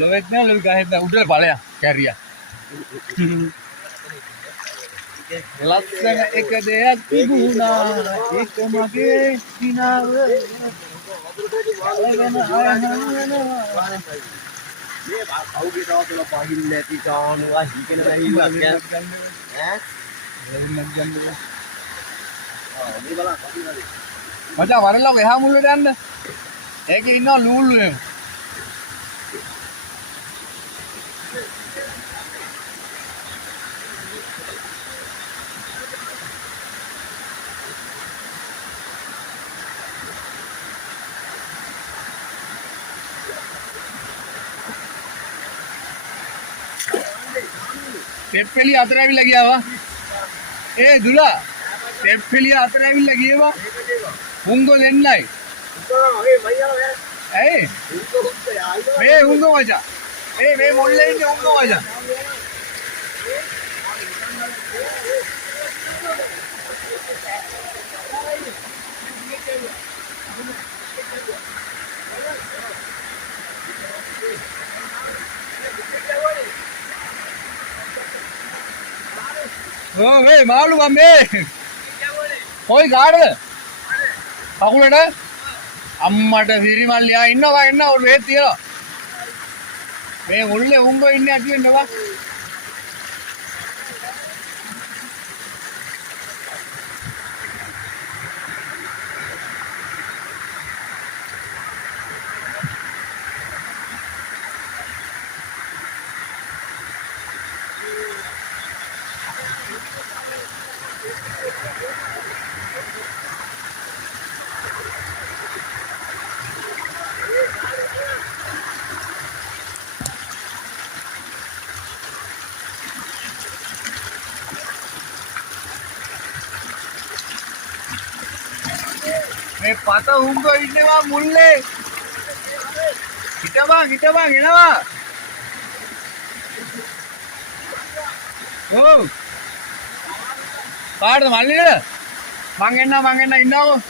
ලොවෙත් නෑ ලොවි ගහෙත් නෑ උඩට ඵලයක් කැරියා. ලස්සන එක දෙයක් තිබුණා ඒක මගේ කිනාව. මේ කවුගේ දවසල පහින් නැති කානුවා හිකෙන බැහිල්ලක් ඈ වෙනක් ගන්න බෑ. මේ බලන්න කපිනද මචං වරලක එහා මුල්ලට යන්න. ඒකේ ඉන්නවා ලූල්ලු එහෙම. පෙප්පෙලිය අතර ඇවිල්ලා ගියා වා. ඒ දුලා පෙප්පෙලිය අතර ඇවිල්ලා ගියවා. හුංගෝ දෙන්නයි. ඇයි? මේ හුංගෝ මචං. මේ මොල්ලේ ඉන්නේ හුංගෝ මචං. මේ මාළු මේ කොයි කාටද කකුලට අම්මට විරිමල්ලියා ඉන්නවා ඔය වේත් තියලා මේ මුල්ලේ උඹ ඉන්නේ ඇති වෙනවා. මේ පත හුංගෝ ඉන්නවා මුල්ලේ. හිටපන් එනවා. ඔව්. කාටද මල්ලියද? මං එන්න ඉන්නකෝ.